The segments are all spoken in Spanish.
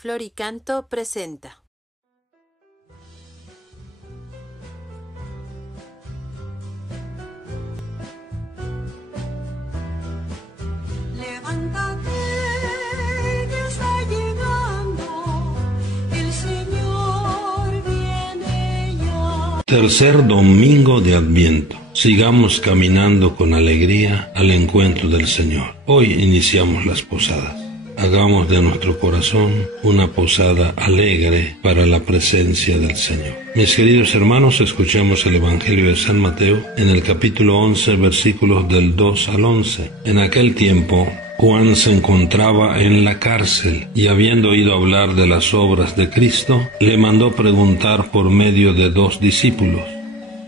Floricanto presenta. Levántate, Dios va llegando, el Señor viene ya. Tercer domingo de Adviento. Sigamos caminando con alegría al encuentro del Señor. Hoy iniciamos las posadas. Hagamos de nuestro corazón una posada alegre para la presencia del Señor. Mis queridos hermanos, escuchemos el Evangelio de San Mateo en el capítulo 11, versículos del 2 al 11. En aquel tiempo, Juan se encontraba en la cárcel y, habiendo oído hablar de las obras de Cristo, le mandó preguntar por medio de 2 discípulos: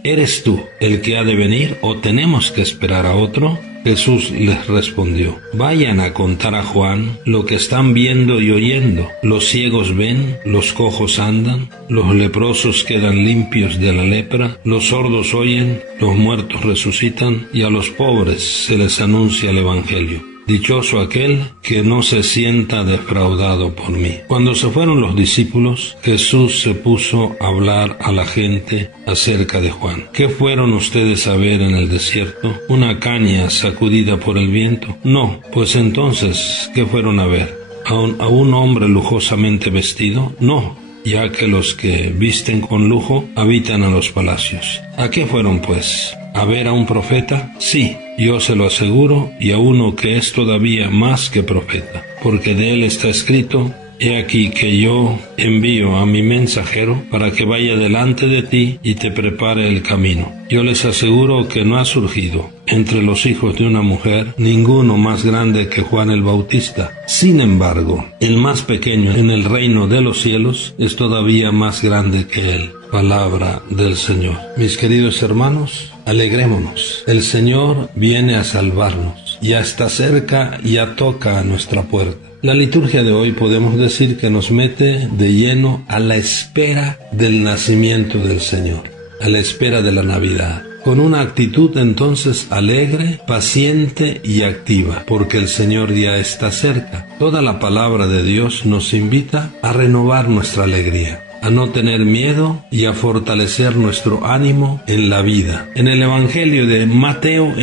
¿Eres tú el que ha de venir o tenemos que esperar a otro? Jesús les respondió: vayan a contar a Juan lo que están viendo y oyendo. Los ciegos ven, los cojos andan, los leprosos quedan limpios de la lepra, los sordos oyen, los muertos resucitan, y a los pobres se les anuncia el Evangelio. Dichoso aquel que no se sienta defraudado por mí. Cuando se fueron los discípulos, Jesús se puso a hablar a la gente acerca de Juan. ¿Qué fueron ustedes a ver en el desierto? ¿Una caña sacudida por el viento? No. Pues entonces, ¿qué fueron a ver? ¿A un hombre lujosamente vestido? No, ya que los que visten con lujo habitan a los palacios. ¿A qué fueron, pues? ¿A ver a un profeta? Sí, yo se lo aseguro, y a uno que es todavía más que profeta, porque de él está escrito: he aquí que yo envío a mi mensajero para que vaya delante de ti y te prepare el camino. Yo les aseguro que no ha surgido entre los hijos de una mujer ninguno más grande que Juan el Bautista. Sin embargo, el más pequeño en el reino de los cielos es todavía más grande que él. Palabra del Señor. Mis queridos hermanos, alegrémonos. El Señor viene a salvarnos. Ya está cerca, ya toca a nuestra puerta. La liturgia de hoy podemos decir que nos mete de lleno a la espera del nacimiento del Señor, a la espera de la Navidad, con una actitud entonces alegre, paciente y activa, porque el Señor ya está cerca. Toda la palabra de Dios nos invita a renovar nuestra alegría, a no tener miedo y a fortalecer nuestro ánimo en la vida. En el Evangelio de Mateo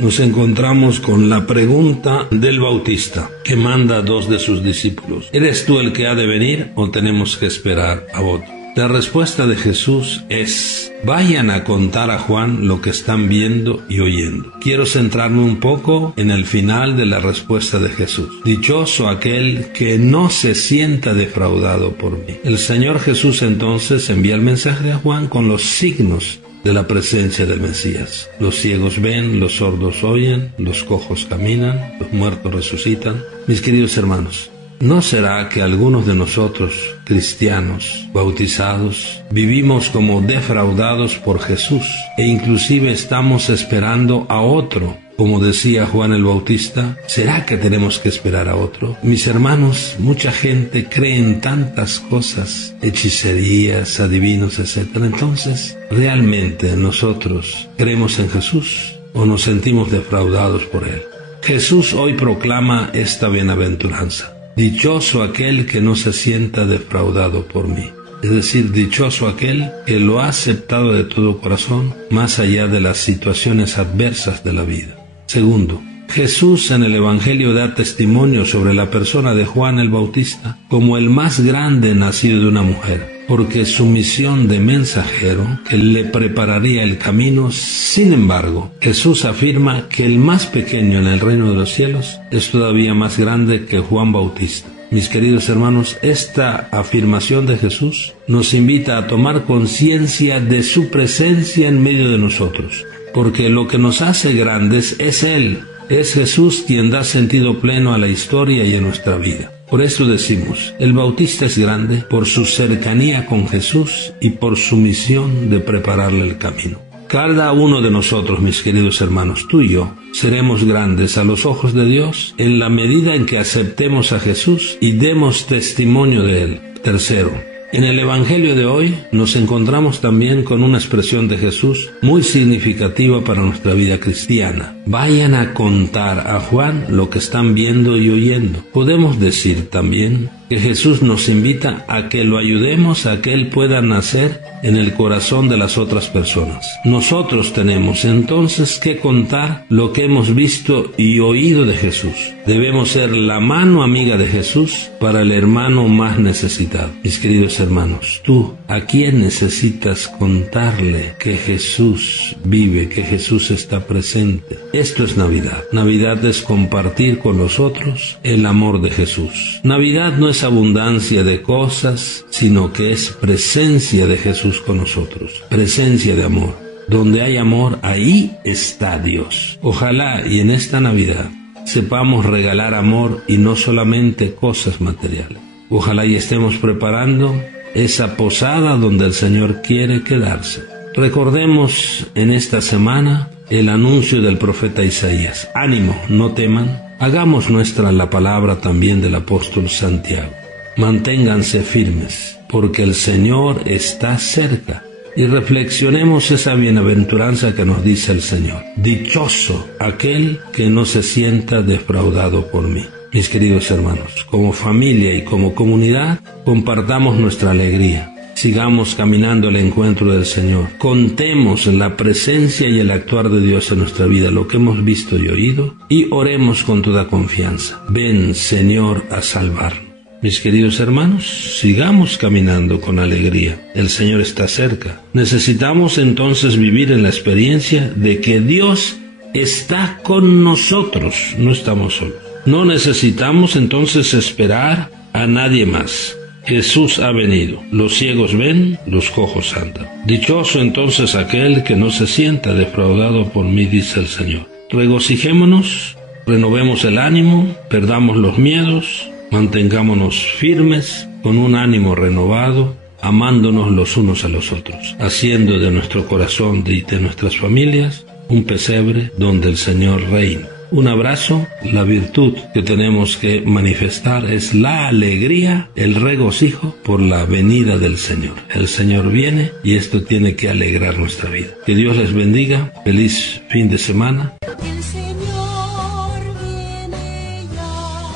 nos encontramos con la pregunta del Bautista, que manda a 2 de sus discípulos: ¿eres tú el que ha de venir o tenemos que esperar a otro? La respuesta de Jesús es: vayan a contar a Juan lo que están viendo y oyendo. Quiero centrarme un poco en el final de la respuesta de Jesús. Dichoso aquel que no se sienta defraudado por mí. El Señor Jesús entonces envía el mensaje a Juan con los signos de la presencia del Mesías. Los ciegos ven, los sordos oyen, los cojos caminan, los muertos resucitan. Mis queridos hermanos, ¿no será que algunos de nosotros, cristianos, bautizados, vivimos como defraudados por Jesús e inclusive estamos esperando a otro? Como decía Juan el Bautista, ¿será que tenemos que esperar a otro? Mis hermanos, mucha gente cree en tantas cosas, hechicerías, adivinos, etc. Entonces, ¿realmente nosotros creemos en Jesús o nos sentimos defraudados por Él? Jesús hoy proclama esta bienaventuranza: dichoso aquel que no se sienta defraudado por mí. Es decir, dichoso aquel que lo ha aceptado de todo corazón, más allá de las situaciones adversas de la vida. Segundo, Jesús en el Evangelio da testimonio sobre la persona de Juan el Bautista como el más grande nacido de una mujer, porque su misión de mensajero, que le prepararía el camino. Sin embargo, Jesús afirma que el más pequeño en el reino de los cielos es todavía más grande que Juan Bautista. Mis queridos hermanos, esta afirmación de Jesús nos invita a tomar conciencia de su presencia en medio de nosotros, porque lo que nos hace grandes es Él. Es Jesús quien da sentido pleno a la historia y a nuestra vida. Por eso decimos, el Bautista es grande por su cercanía con Jesús y por su misión de prepararle el camino. Cada uno de nosotros, mis queridos hermanos, tú y yo, seremos grandes a los ojos de Dios en la medida en que aceptemos a Jesús y demos testimonio de Él. Tercero, En el Evangelio de hoy nos encontramos también con una expresión de Jesús muy significativa para nuestra vida cristiana. Vayan a contar a Juan lo que están viendo y oyendo. Podemos decir también que Jesús nos invita a que lo ayudemos a que Él pueda nacer en el corazón de las otras personas. Nosotros tenemos entonces que contar lo que hemos visto y oído de Jesús. Debemos ser la mano amiga de Jesús para el hermano más necesitado. Mis queridos hermanos, tú, ¿a quién necesitas contarle que Jesús vive, que Jesús está presente? Esto es Navidad. Navidad es compartir con los otros el amor de Jesús. Navidad no es abundancia de cosas, sino que es presencia de Jesús con nosotros, presencia de amor. Donde hay amor, ahí está Dios. Ojalá y en esta Navidad sepamos regalar amor y no solamente cosas materiales. Ojalá y estemos preparando esa posada donde el Señor quiere quedarse. Recordemos en esta semana el anuncio del profeta Isaías. Ánimo, no teman. Hagamos nuestra la palabra también del apóstol Santiago. Manténganse firmes, porque el Señor está cerca. Y reflexionemos esa bienaventuranza que nos dice el Señor. Dichoso aquel que no se sienta defraudado por mí. Mis queridos hermanos, como familia y como comunidad, compartamos nuestra alegría. Sigamos caminando al encuentro del Señor. Contemos la presencia y el actuar de Dios en nuestra vida, lo que hemos visto y oído, y oremos con toda confianza. Ven, Señor, a salvarnos. Mis queridos hermanos, sigamos caminando con alegría. El Señor está cerca. Necesitamos entonces vivir en la experiencia de que Dios está con nosotros, no estamos solos. No necesitamos entonces esperar a nadie más. Jesús ha venido. Los ciegos ven, los cojos andan. Dichoso entonces aquel que no se sienta defraudado por mí, dice el Señor. Regocijémonos, renovemos el ánimo, perdamos los miedos, mantengámonos firmes con un ánimo renovado, amándonos los unos a los otros, haciendo de nuestro corazón y de nuestras familias un pesebre donde el Señor reina. Un abrazo. La virtud que tenemos que manifestar es la alegría, el regocijo por la venida del Señor. El Señor viene y esto tiene que alegrar nuestra vida. Que Dios les bendiga. Feliz fin de semana. El Señor viene ya,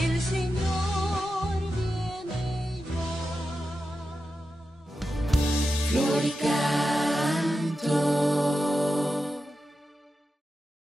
el Señor viene ya. Florica.